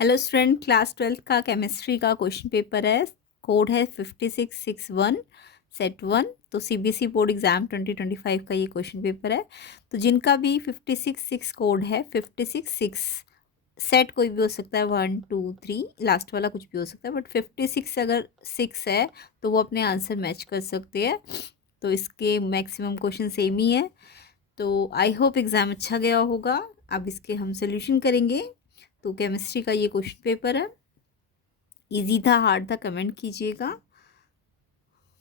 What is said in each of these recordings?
Hello student, class 12 का chemistry का question paper है। कोड है 5661 सेट 1। तो सीबीएसई बोर्ड एग्जाम 2025 का ये क्वेश्चन पेपर है। तो जिनका भी 566 कोड है, 566 सेट कोई भी हो सकता है, 1 2 3 लास्ट वाला कुछ भी हो सकता है, बट 56 अगर 6 है तो वो अपने आंसर मैच कर सकते हैं। तो इसके मैक्सिमम क्वेश्चन सेम ही है। तो आई होप एग्ज़ाम अच्छा गया होगा। अब इसके हम सोल्यूशन करेंगे। तो केमिस्ट्री का ये क्वेश्चन पेपर है। इजी था, हार्ड था, कमेंट कीजिएगा।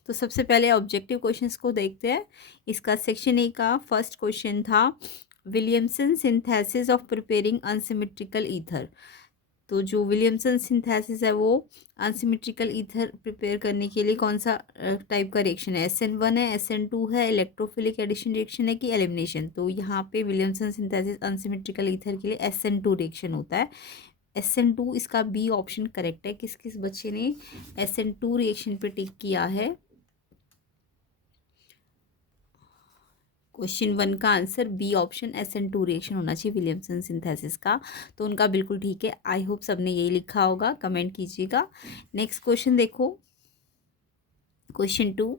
तो सबसे पहले ऑब्जेक्टिव क्वेश्चंस को देखते हैं। इसका सेक्शन ए का फर्स्ट क्वेश्चन था Williamson synthesis of preparing unsymmetrical ether. तो जो विलियमसन सिंथेसिस है वो अनसिमेट्रिकल ईथर प्रिपेयर करने के लिए कौन सा टाइप का रिएक्शन है, SN1 है, SN2 है, इलेक्ट्रोफिलिक एडिशन रिएक्शन है कि एलिमिनेशन। तो यहाँ पे विलियमसन सिंथेसिस अनसिमेट्रिकल ईथर के लिए SN2 रिएक्शन होता है। SN2 इसका बी ऑप्शन करेक्ट है। किस किस बच्चे ने SN2 रिएक्शन पे टिक किया है? क्वेश्चन 1 का answer B option SN2 reaction होना चाहिए विलियमसन सिंथेसिस का। तो उनका बिल्कुल ठीक है। आई होप सबने यही लिखा होगा, कमेंट कीजिएगा। नेक्स्ट क्वेश्चन देखो, क्वेश्चन 2।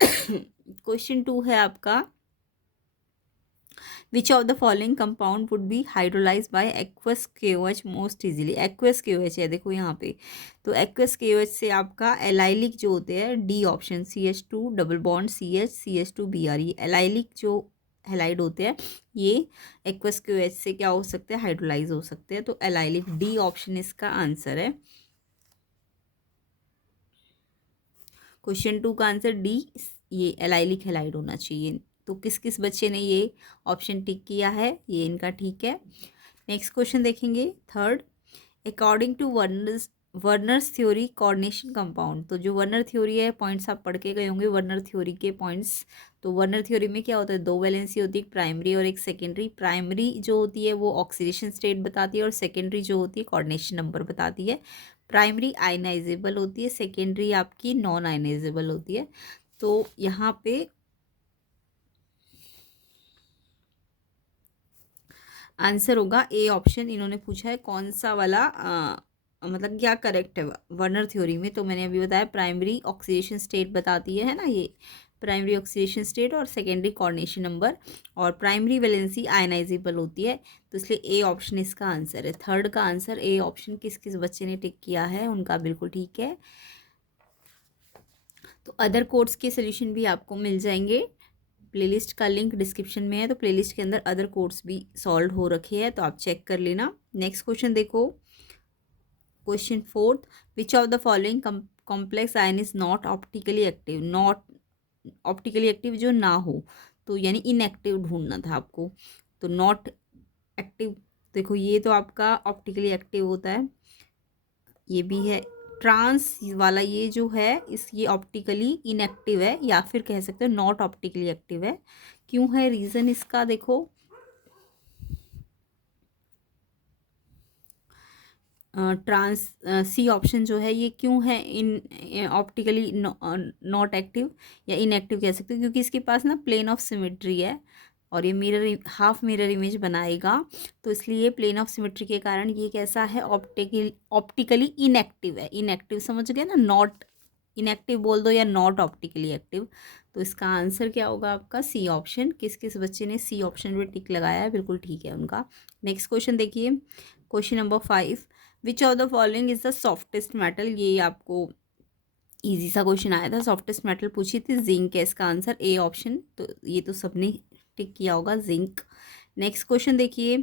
क्वेश्चन 2 है आपका, which of the following compound would be hydrolyse by aqueous KOH most easily. Aqueous KOH है, देखो यहाँ पे। तो एक्वस KOH से आपका एलाइलिक जो होते हैं, D option CH2 double bond CH CH2Br, ये एलाइलिक जो हेलाइड होते हैं ये एक्वस KOH से क्या हो सकते हैं, हाइड्रोलाइज हो सकते हैं। तो एलाइलिक, डी ऑप्शन इसका आंसर है। क्वेश्चन 2 का आंसर डी, ये एलाइलिक हेलाइड होना चाहिए। तो किस किस बच्चे ने ये ऑप्शन टिक किया है, ये इनका ठीक है। नेक्स्ट क्वेश्चन देखेंगे, third. According to Werner's theory coordination compound. तो जो वर्नर थ्योरी है, पॉइंट्स आप पढ़ के गए होंगे वर्नर थ्योरी के पॉइंट्स। तो वर्नर थ्योरी में क्या होता है, दो वैलेंसी होती है, एक प्राइमरी और एक सेकेंडरी। प्राइमरी जो होती है वो ऑक्सीडेशन स्टेट बताती है और सेकेंडरी जो होती है कोऑर्डिनेशन नंबर बताती है। प्राइमरी आयनाइजेबल होती है, सेकेंडरी आपकी नॉन आयनाइजेबल होती है। तो यहाँ पे आंसर होगा ए ऑप्शन। इन्होंने पूछा है कौन सा वाला मतलब क्या करेक्ट है वर्नर थ्योरी में। तो मैंने अभी बताया प्राइमरी ऑक्सीडेशन स्टेट बताती है ना, ये प्राइमरी ऑक्सीडेशन स्टेट और सेकेंडरी कोऑर्डिनेशन नंबर, और प्राइमरी वैलेंसी आयनाइजेबल होती है। तो इसलिए ए ऑप्शन इसका आंसर है। थर्ड का आंसर ए ऑप्शन। किस किस बच्चे ने टिक किया है, उनका बिल्कुल ठीक है। तो अदर कोड्स के सोल्यूशन भी आपको मिल जाएंगे। प्लेलिस्ट का लिंक डिस्क्रिप्शन में है, तो प्लेलिस्ट के अंदर अदर कोड्स भी सॉल्व हो रखे हैं, तो आप चेक कर लेना। नेक्स्ट क्वेश्चन देखो, question 4। Which of the following complex ion is not optically active. Not optically active जो ना हो, तो यानी इनएक्टिव ढूंढना था आपको। तो नॉट एक्टिव, देखो ये तो आपका ऑप्टिकली एक्टिव होता है, ये भी है। ट्रांस वाला ये जो है ये ऑप्टिकली इनएक्टिव है, या फिर कह सकते हो नॉट ऑप्टिकली एक्टिव है। क्यों है रीज़न इसका, देखो ट्रांस सी ऑप्शन जो है ये क्यों है इन ऑप्टिकली नॉट एक्टिव या इनएक्टिव कह सकते हो, क्योंकि इसके पास ना प्लेन ऑफ सिमेट्री है और ये मिरर हाफ मिरर इमेज बनाएगा। तो इसलिए प्लेन ऑफ सिमेट्री के कारण ये कैसा है, ऑप्टिकली इनएक्टिव है। इनएक्टिव समझ गए ना, नॉट इनएक्टिव बोल दो या नॉट ऑप्टिकली एक्टिव। तो इसका आंसर क्या होगा आपका, सी ऑप्शन। किस किस बच्चे ने सी ऑप्शन पे टिक लगाया है, बिल्कुल ठीक है उनका। नेक्स्ट क्वेश्चन देखिए, question number 5। Which of the following is the softest metal. ये आपको इजी सा क्वेश्चन आया था, सॉफ्टेस्ट मेटल पूछी थी, जिंक है इसका आंसर, ए ऑप्शन। तो ये तो सबने टिक किया होगा, जिंक। नेक्स्ट क्वेश्चन देखिए,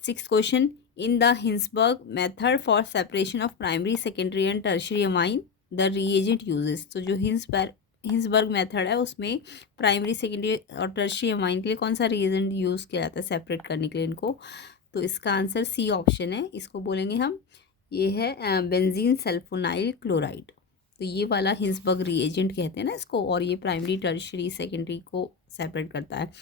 6th question. In the Hinsberg method for separation of primary secondary and tertiary amine the reagent uses. तो जो हिंसबर्ग मेथड है उसमें प्राइमरी सेकेंडरी और टर्शियरी अमाइन के लिए कौन सा रिएजेंट यूज़ किया जाता है सेपरेट करने के लिए इनको। तो इसका आंसर सी ऑप्शन है, इसको बोलेंगे हम, ये है बेंजीन सल्फोनाइल क्लोराइड। तो ये वाला हिंसबर्ग रिएजेंट कहते हैं ना इसको, और ये प्राइमरी टर्शियरी सेकेंडरी को सेपरेट करता है।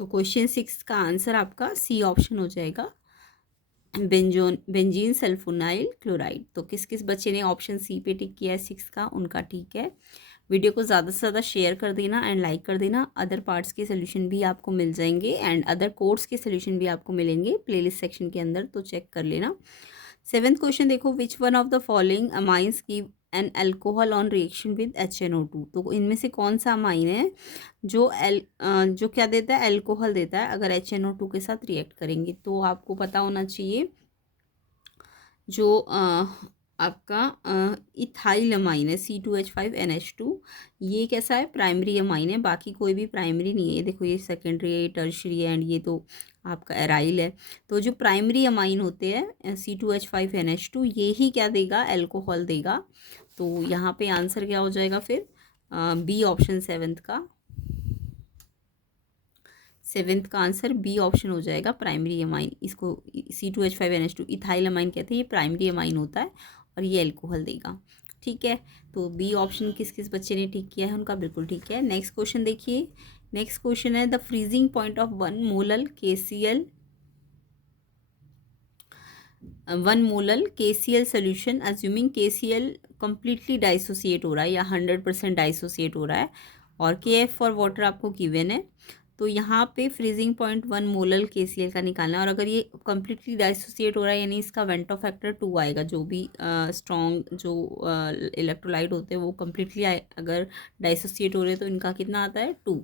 तो क्वेश्चन 6 का आंसर आपका सी ऑप्शन हो जाएगा, बेंजीन सल्फोनाइल क्लोराइड। तो किस किस बच्चे ने ऑप्शन सी पे टिक किया है 6 का, उनका ठीक है। वीडियो को ज़्यादा से ज़्यादा शेयर कर देना एंड लाइक कर देना। अदर पार्ट्स के सोल्यूशन भी आपको मिल जाएंगे एंड अदर कोर्स के सोल्यूशन भी आपको मिलेंगे प्लेलिस्ट सेक्शन के अंदर, तो चेक कर लेना। 7th क्वेश्चन देखो, which one of the following amines give an alcohol on reaction with HNO2। तो इनमें से कौन सा अमाइन है जो क्या देता है, अल्कोहल देता है अगर HNO2 के साथ रिएक्ट करेंगे। तो आपको पता होना चाहिए जो आपका इथाइल अमाइन है C2H5NH2, ये कैसा है, प्राइमरी अमाइन है, बाकी कोई भी प्राइमरी नहीं है। ये देखो, ये सेकेंडरी है, टर्शियरी है एंड ये तो आपका एराइल है। तो जो प्राइमरी अमाइन होते हैं C2H5NH2, ये ही क्या देगा, अल्कोहल देगा। तो यहाँ पे आंसर क्या हो जाएगा फिर, बी ऑप्शन 7th का आंसर बी ऑप्शन हो जाएगा, प्राइमरी अमाइन। इसको C2H5NH2 इथाइल अमाइन कहते हैं, ये प्राइमरी अमाइन होता है और ये अल्कोहल देगा। ठीक है, तो बी ऑप्शन किस किस बच्चे ने ठीक किया है, उनका बिल्कुल ठीक है। नेक्स्ट क्वेश्चन देखिए, नेक्स्ट क्वेश्चन है the freezing point of 1 molal KCl solution assuming KCl completely dissociate हो रहा है या 100% डाइसोसिएट हो रहा है और KF फॉर वाटर आपको गिवन है। तो यहाँ पे फ्रीजिंग पॉइंट 1 मोलल KCl का निकालना है और अगर ये कम्प्लीटली डाइसोसिएट हो रहा है यानी इसका वेंटो फैक्टर 2 आएगा। जो भी स्ट्रॉन्ग जो इलेक्ट्रोलाइट होते हैं वो कम्प्लीटली अगर डाइसोसिएट हो रहे हैं तो इनका कितना आता है, 2।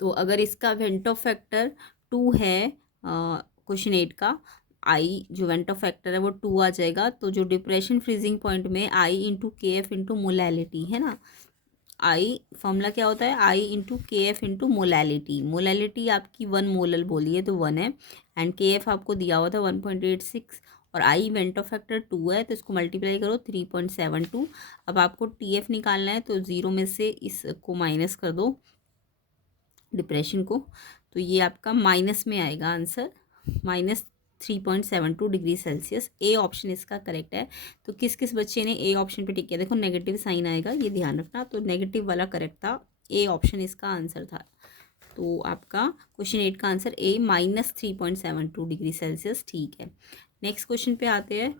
तो अगर इसका वेंटो फैक्टर 2 है क्वेश्चन 8 का, आई जो वेंटो फैक्टर है वो 2 आ जाएगा। तो जो डिप्रेशन फ्रीजिंग पॉइंट में i into KF into molality है ना, आई फॉर्मूला क्या होता है, i into KF into molality. Molality आपकी 1 मोलल बोली है तो 1 है एंड KF आपको दिया हुआ था 1.86 और आई वेंटो फैक्टर 2 है तो इसको मल्टीप्लाई करो 3.72। अब आपको TF निकालना है तो 0 में से इसको माइनस कर दो डिप्रेशन को, तो ये आपका माइनस में आएगा answer, -3.72 degree Celsius. A option इसका करेक्ट है। तो किस किस बच्चे ने ए ऑप्शन पे टिक किया, देखो नेगेटिव साइन आएगा, ये ध्यान रखना। तो नेगेटिव वाला करेक्ट था, ए ऑप्शन इसका आंसर था। तो आपका क्वेश्चन 8 का आंसर ए -3.72 डिग्री सेल्सियस ठीक है। नेक्स्ट क्वेश्चन पे आते हैं।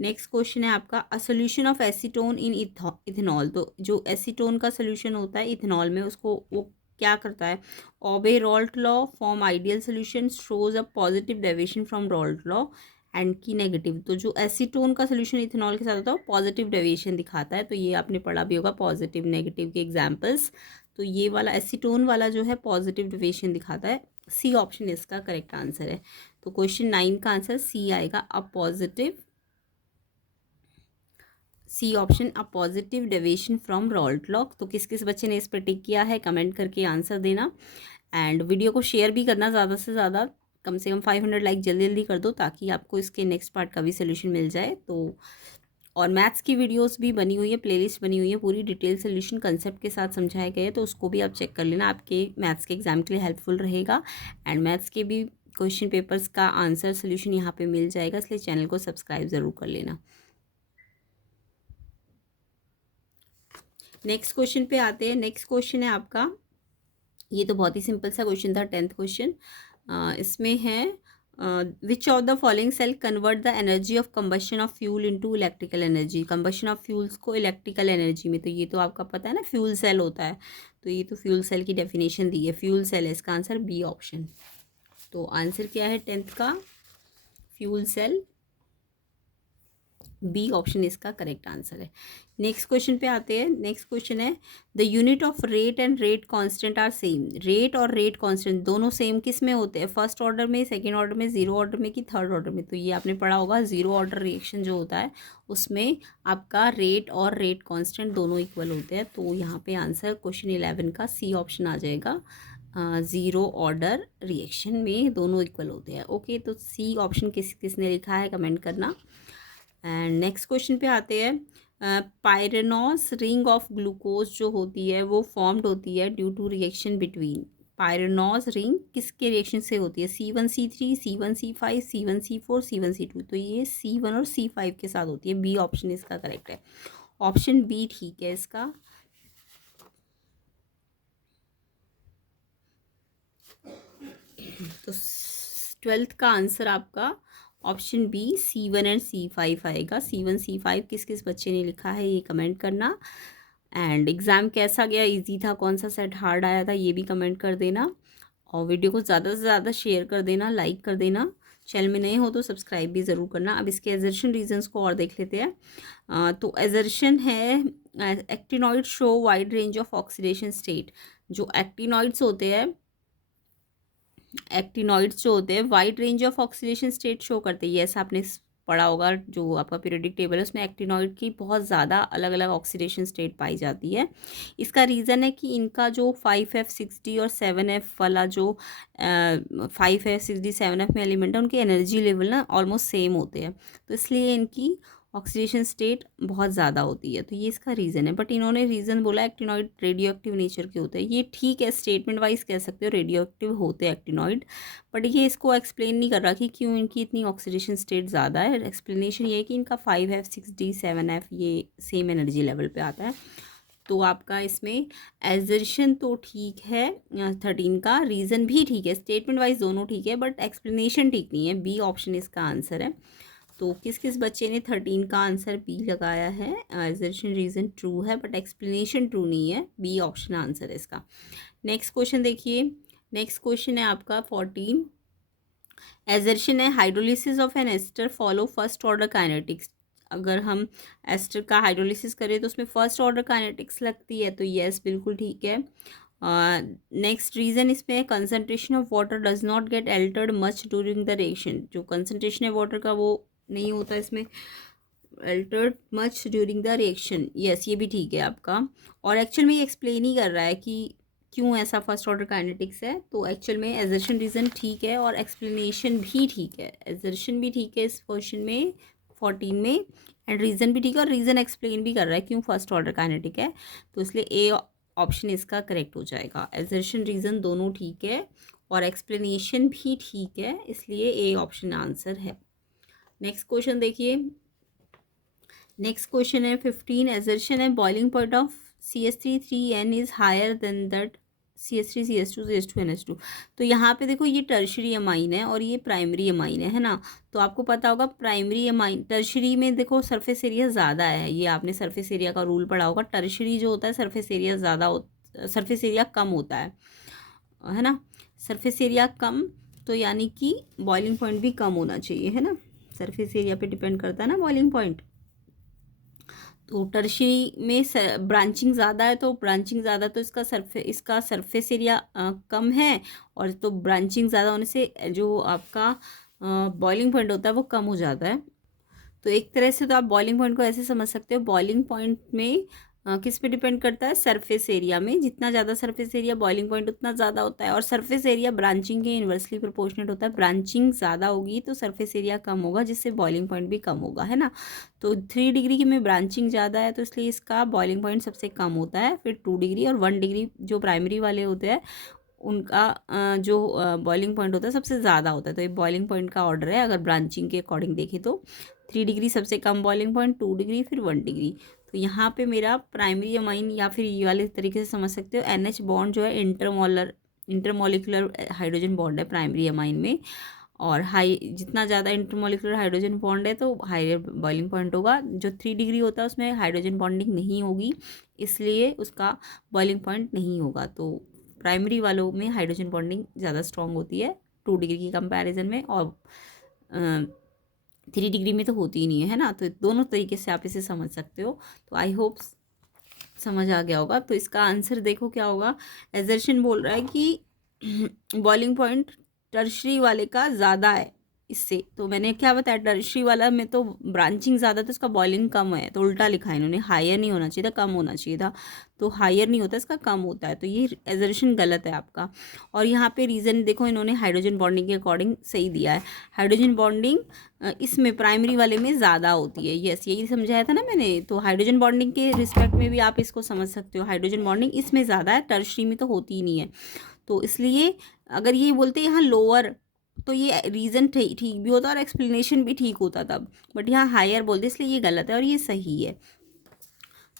नेक्स्ट क्वेश्चन है आपका a solution of acetone in ethanol. तो जो एसीटोन का सोल्यूशन होता है इथेनॉल में, उसको वो क्या करता है, obey Raoult law, form ideal solution, shows a positive deviation from Raoult law and की नेगेटिव। तो जो एसीटोन का सोल्यूशन इथेनॉल के साथ होता है वो पॉजिटिव डेविएशन दिखाता है। तो ये आपने पढ़ा भी होगा पॉजिटिव नेगेटिव के एग्जाम्पल्स। तो ये वाला एसीटोन वाला जो है पॉजिटिव डेविएशन दिखाता है। सी ऑप्शन इसका करेक्ट आंसर है। तो क्वेश्चन 9 का आंसर सी आएगा, a positive, C option, a positive deviation from Raoult law. तो किस किस बच्चे ने इस पर टिक किया है कमेंट करके आंसर देना एंड वीडियो को शेयर भी करना ज़्यादा से ज़्यादा, कम से कम 500 लाइक जल्दी जल्दी कर दो ताकि आपको इसके नेक्स्ट पार्ट का भी सोल्यूशन मिल जाए। तो और मैथ्स की वीडियोस भी बनी हुई है, प्लेलिस्ट बनी हुई है, पूरी डिटेल सोल्यूशन कंसेप्ट के साथ समझाए गए, तो उसको भी आप चेक कर लेना, आपके मैथ्स के एग्जाम के लिए हेल्पफुल रहेगा। एंड मैथ्स के भी क्वेश्चन पेपर्स का आंसर सोल्यूशन यहाँ पे मिल जाएगा, इसलिए चैनल को सब्सक्राइब ज़रूर कर लेना। नेक्स्ट क्वेश्चन पे आते हैं। नेक्स्ट क्वेश्चन है आपका, ये तो बहुत ही सिंपल सा क्वेश्चन था, 10th क्वेश्चन। इसमें है which of the following cell convert the energy of combustion of fuel into electrical energy. Combustion of fuels को इलेक्ट्रिकल एनर्जी में, तो ये तो आपका पता है ना, फ्यूल सेल होता है। तो ये तो फ्यूल सेल की डेफिनेशन दी है, फ्यूल सेल है इसका आंसर, बी ऑप्शन। तो आंसर क्या है 10th का, फ्यूल सेल, बी ऑप्शन इसका करेक्ट आंसर है। नेक्स्ट क्वेश्चन पे आते हैं। नेक्स्ट क्वेश्चन है the unit of rate and rate constant are same. Rate और रेट कांस्टेंट दोनों सेम किस में होते हैं, फर्स्ट ऑर्डर में, सेकंड ऑर्डर में, जीरो ऑर्डर में कि थर्ड ऑर्डर में। तो ये आपने पढ़ा होगा, जीरो ऑर्डर रिएक्शन जो होता है उसमें आपका रेट और रेट कांस्टेंट दोनों इक्वल होते हैं। तो यहाँ पे आंसर क्वेश्चन 11 का सी ऑप्शन आ जाएगा, ज़ीरो ऑर्डर रिएक्शन में दोनों इक्वल होते हैं। ओके, तो सी ऑप्शन किसने लिखा है कमेंट करना। एंड नेक्स्ट क्वेश्चन पे आते हैं। पायरेनॉस रिंग ऑफ ग्लूकोज जो होती है वो फॉर्म्ड होती है due to reaction between. Pyranose ring किसके रिएक्शन से होती है, C1C3, C1C5, C1C4, C1C2। तो ये C1 और C5 के साथ होती है, बी ऑप्शन इसका करेक्ट है। ऑप्शन बी ठीक है इसका। तो 12th का आंसर आपका option B C1 and C5 आएगा। C1 C5 किस किस बच्चे ने लिखा है ये कमेंट करना। एंड एग्ज़ाम कैसा गया, इजी था, कौन सा सेट हार्ड आया था, ये भी कमेंट कर देना। और वीडियो को ज़्यादा से ज़्यादा शेयर कर देना, लाइक कर देना। चैनल में नए हो तो सब्सक्राइब भी ज़रूर करना। अब इसके एजर्शन रीजंस को और देख लेते हैं। तो एजर्शन है actinoid show wide range of oxidation state. जो एक्टिनॉइड्स होते हैं, एक्टिनॉइड्स जो होते हैं wide range of oxidation state show करते हैं। ये ऐसा आपने पढ़ा होगा, जो आपका पीरियोडिक टेबल है उसमें एक्टिनॉइड की बहुत ज़्यादा अलग अलग ऑक्सीडेशन स्टेट पाई जाती है। इसका रीज़न है कि इनका जो 5F6D और 7F वाला जो 5F6D 7F में एलिमेंट है उनके एनर्जी लेवल ना ऑलमोस्ट सेम होते हैं, तो इसलिए इनकी ऑक्सीडेशन स्टेट बहुत ज़्यादा होती है। तो ये इसका रीज़न है। बट इन्होंने रीज़न बोला एक्टिनॉइड रेडियो एक्टिव नेचर के होते हैं। ये ठीक है, स्टेटमेंट वाइज कह सकते हो रेडियो एक्टिव होते हैं एक्टिनॉइड, बट ये इसको एक्सप्लेन नहीं कर रहा कि क्यों इनकी इतनी ऑक्सीडेशन स्टेट ज़्यादा है। एक्सप्लेनेशन ये है कि इनका 5F6D 7F ये सेम एनर्जी लेवल पे आता है। तो आपका इसमें एजर्शन तो ठीक है 13 का, रीज़न भी ठीक है, स्टेटमेंट वाइज दोनों ठीक है, बट एक्सप्लेनेशन ठीक नहीं है। बी ऑप्शन इसका आंसर है। तो किस किस बच्चे ने 13 का आंसर बी लगाया है। एजर्शन रीज़न ट्रू है बट एक्सप्लेनेशन ट्रू नहीं है। बी ऑप्शन आंसर है इसका। नेक्स्ट क्वेश्चन देखिए। नेक्स्ट क्वेश्चन है आपका 14। एजर्शन है hydrolysis of an ester follow first order kinetics. अगर हम एस्टर का हाइड्रोलिसिस करें तो उसमें फर्स्ट ऑर्डर काइनेटिक्स लगती है, तो यस बिल्कुल ठीक है। नेक्स्ट रीज़न इसमें concentration of water does not get altered much during the reaction. जो कंसनट्रेशन है वाटर का वो नहीं होता इसमें altered much during the reaction. Yes ये भी ठीक है आपका। और एक्चुअल में ये एक्सप्लेन ही कर रहा है कि क्यों ऐसा फर्स्ट ऑर्डर काइनेटिक्स है। तो एक्चुअल में एजर्शन रीज़न ठीक है और एक्सप्लेनेशन भी ठीक है। एजर्शन भी ठीक है इस क्वेश्चन में 14 में, एंड रीज़न भी ठीक है, और रीज़न एक्सप्लेन भी कर रहा है क्यों फर्स्ट ऑर्डर काइनेटिक है। तो इसलिए ए ऑप्शन इसका करेक्ट हो जाएगा। एजर्शन रीज़न दोनों ठीक है और एक्सप्लेनेशन भी ठीक है, इसलिए ए ऑप्शन आंसर है। नेक्स्ट क्वेश्चन देखिए। नेक्स्ट क्वेश्चन है 15। एजर्शन है boiling point of CH3 3N is higher than that CH3 CH2 CH2 NH2। तो यहाँ पे देखो ये टर्शरी अमाइन है और ये प्राइमरी अमाइन है ना। तो आपको पता होगा प्राइमरी अमाइन, टर्शरी में देखो सरफेस एरिया ज़्यादा है, ये आपने सरफेस एरिया का रूल पढ़ा होगा। टर्शरी जो होता है सरफेस एरिया ज़्यादा सरफेस एरिया कम होता है ना। सरफेस एरिया कम, तो यानी कि बॉइलिंग पॉइंट भी कम होना चाहिए, है ना। सरफेस एरिया पे डिपेंड करता है ना बॉइलिंग पॉइंट। तो टर्शरी में ब्रांचिंग ज़्यादा है, तो ब्रांचिंग ज़्यादा तो इसका सरफेस एरिया कम है, और तो ब्रांचिंग ज़्यादा होने से जो आपका बॉइलिंग पॉइंट होता है वो कम हो जाता है। तो एक तरह से तो आप बॉइलिंग पॉइंट को ऐसे समझ सकते हो, बॉइलिंग पॉइंट में किस पे डिपेंड करता है, सरफेस एरिया में। जितना ज़्यादा सरफेस एरिया बॉइलिंग पॉइंट उतना ज़्यादा होता है, और सरफेस एरिया ब्रांचिंग के इन्वर्सली प्रोपोर्शनेट होता है। ब्रांचिंग ज़्यादा होगी तो सरफेस एरिया कम होगा, जिससे बॉइलिंग पॉइंट भी कम होगा, है ना। तो 3 डिग्री की में ब्रांचिंग ज़्यादा है तो इसलिए इसका बॉइलिंग पॉइंट सबसे कम होता है। फिर 2 डिग्री और 1 डिग्री जो प्राइमरी वाले होते हैं उनका जो बॉइलिंग पॉइंट होता है सबसे ज़्यादा होता है। तो ये बॉइलिंग पॉइंट का ऑर्डर है अगर ब्रांचिंग के अकॉर्डिंग देखें तो। 3 डिग्री सबसे कम बॉइलिंग पॉइंट, 2 डिग्री, फिर 1 डिग्री। तो यहाँ पे मेरा प्राइमरी अमाइन, या फिर ये वाले तरीके से समझ सकते हो, NH बॉन्ड जो है इंटरमोलिकुलर हाइड्रोजन बॉन्ड है प्राइमरी अमाइन में। और हाई जितना ज़्यादा इंटरमोलिकुलर हाइड्रोजन बॉन्ड है तो हायर बॉइलिंग पॉइंट होगा। जो 3 डिग्री होता है उसमें हाइड्रोजन बॉन्डिंग नहीं होगी, इसलिए उसका बॉइलिंग पॉइंट नहीं होगा। तो प्राइमरी वालों में हाइड्रोजन बॉन्डिंग ज़्यादा स्ट्रॉन्ग होती है 2 डिग्री की कंपैरिजन में, और 3 डिग्री में तो होती ही नहीं है ना। तो दोनों तरीके से आप इसे समझ सकते हो। तो आई होप समझ आ गया होगा। तो इसका आंसर देखो क्या होगा। एजर्शन बोल रहा है कि बॉइलिंग पॉइंट टर्शरी वाले का ज़्यादा है इससे। तो मैंने क्या बताया, टर्शरी वाला में तो ब्रांचिंग ज़्यादा तो इसका बॉइलिंग कम है, तो उल्टा लिखा है इन्होंने। हायर नहीं होना चाहिए था, कम होना चाहिए था। तो हायर नहीं होता, इसका कम होता है। तो ये एजर्शन गलत है आपका। और यहाँ पे रीज़न देखो इन्होंने हाइड्रोजन बॉन्डिंग के अकॉर्डिंग सही दिया है। हाइड्रोजन बॉन्डिंग इसमें प्राइमरी वाले में ज़्यादा होती है। यस यही समझाया था ना मैंने। तो हाइड्रोजन बॉन्डिंग के रिस्पेक्ट में भी आप इसको समझ सकते हो, हाइड्रोजन बॉन्डिंग इसमें ज़्यादा है, टर्शरी में तो होती ही नहीं है। तो इसलिए अगर ये बोलते यहाँ लोअर तो ये रीज़न ठीक भी होता और एक्सप्लेनेशन भी ठीक होता तब, बट यहाँ हायर बोलते इसलिए ये गलत है और ये सही है।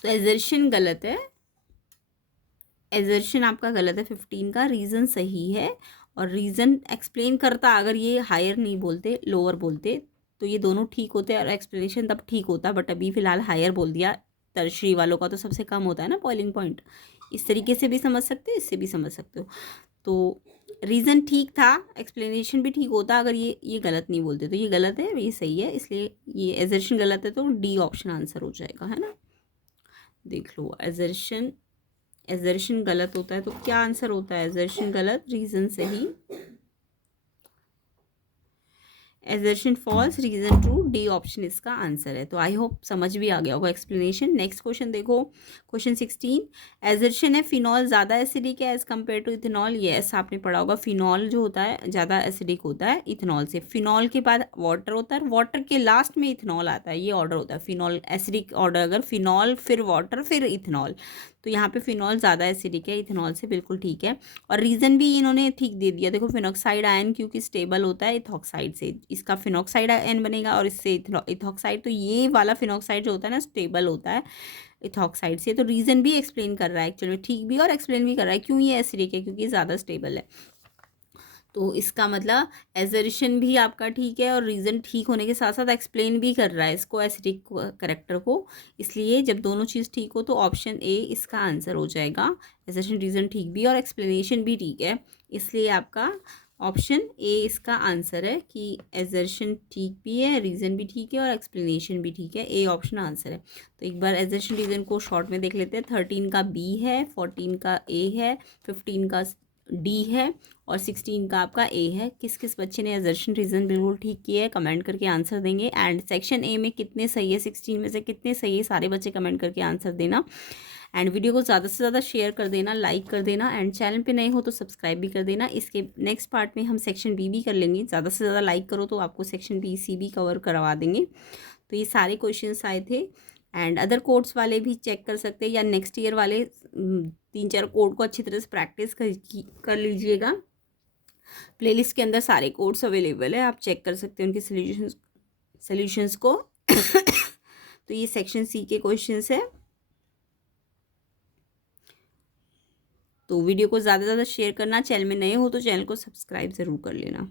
तो एजर्शन गलत है, एजर्शन आपका गलत है 15 का। रीज़न सही है, और रीज़न एक्सप्लेन करता अगर ये हायर नहीं बोलते, लोअर बोलते, तो ये दोनों ठीक होते हैं और एक्सप्लेनेशन तब ठीक होता, बट अभी फ़िलहाल हायर बोल दिया। टर्शरी वालों का तो सबसे कम होता है ना बॉइलिंग पॉइंट। इस तरीके से भी समझ सकते हो, इससे भी समझ सकते हो। तो रीज़न ठीक था, एक्सप्लेनेशन भी ठीक होता अगर ये गलत नहीं बोलते। तो ये गलत है, ये सही है, इसलिए ये एजर्शन गलत है, तो डी ऑप्शन आंसर हो जाएगा, है ना। देख लो, एजर्शन गलत होता है तो क्या आंसर होता है? एजर्शन गलत, रीज़न सही। Assertion false, reason true, D option इसका आंसर है। तो आई होप समझ भी आ गया होगा एक्सप्लेनेशन। नेक्स्ट क्वेश्चन देखो, क्वेश्चन 16। एजर्शन है फिनॉल ज़्यादा एसिडिक है as compare to ethanol. Yes, आपने पढ़ा होगा फिनॉल जो होता है ज़्यादा एसिडिक होता है इथेनॉल से। फिनॉल के बाद वाटर होता है, वाटर के लास्ट में इथेनॉल आता है, ये ऑर्डर होता है फिनॉल एसिडिक ऑर्डर। अगर फिनॉल फिर वाटर फिर इथेनॉल, तो यहाँ पे फिनॉल ज़्यादा एसिडिक है इथेनॉल से, बिल्कुल ठीक है। और रीज़न भी इन्होंने ठीक दे दिया। देखो, फिनॉक्साइड आयन क्योंकि स्टेबल होता है इथॉक्साइड से, इसका फिनॉक्साइड आयन बनेगा और इससे इथॉक्साइड। तो ये वाला फिनॉक्साइड जो होता है ना, स्टेबल होता है इथॉक्साइड से। तो रीज़न भी एक्सप्लेन कर रहा है एक्चुअली, ठीक भी और एक्सप्लेन भी कर रहा है क्यों ये एसिडिक है, क्योंकि ज़्यादा स्टेबल है। तो इसका मतलब एजर्शन भी आपका ठीक है और रीज़न ठीक होने के साथ साथ एक्सप्लेन भी कर रहा है इसको, एसिडिक करेक्टर को। इसलिए जब दोनों चीज़ ठीक हो तो ऑप्शन ए इसका आंसर हो जाएगा। एजर्शन रीज़न ठीक भी और एक्सप्लेनेशन भी ठीक है, इसलिए आपका ऑप्शन ए इसका आंसर है कि एजर्शन ठीक भी है, रीज़न भी ठीक है और एक्सप्लेनेशन भी ठीक है। ए ऑप्शन आंसर है। तो एक बार एजर्शन रीज़न को शॉर्ट में देख लेते हैं। 13 का बी है, 14 का ए है, 15 का डी है और 16 का आपका ए है। किस किस बच्चे ने एजर्शन रीज़न बिल्कुल ठीक किया है, कमेंट करके आंसर देंगे। एंड सेक्शन ए में कितने सही है, 16 में से कितने सही है, सारे बच्चे कमेंट करके आंसर देना। एंड वीडियो को ज़्यादा से ज़्यादा शेयर कर देना, लाइक कर देना, एंड चैनल पे नए हो तो सब्सक्राइब भी कर देना। इसके नेक्स्ट पार्ट में हम सेक्शन बी भी कर लेंगे। ज़्यादा से ज़्यादा लाइक करो तो आपको सेक्शन बी सी भी कवर करवा देंगे। तो ये सारे क्वेश्चंस आए थे। एंड अदर कोड्स वाले भी चेक कर सकते हैं, या नेक्स्ट ईयर वाले 3-4 कोड को अच्छी तरह से प्रैक्टिस कर लीजिएगा। प्लेलिस्ट के अंदर सारे कोड्स अवेलेबल है, आप चेक कर सकते हैं उनके सॉल्यूशंस को। तो ये सेक्शन सी के क्वेश्चंस है। तो वीडियो को ज़्यादा से ज़्यादा शेयर करना, चैनल में नए हो तो चैनल को सब्सक्राइब ज़रूर कर लेना।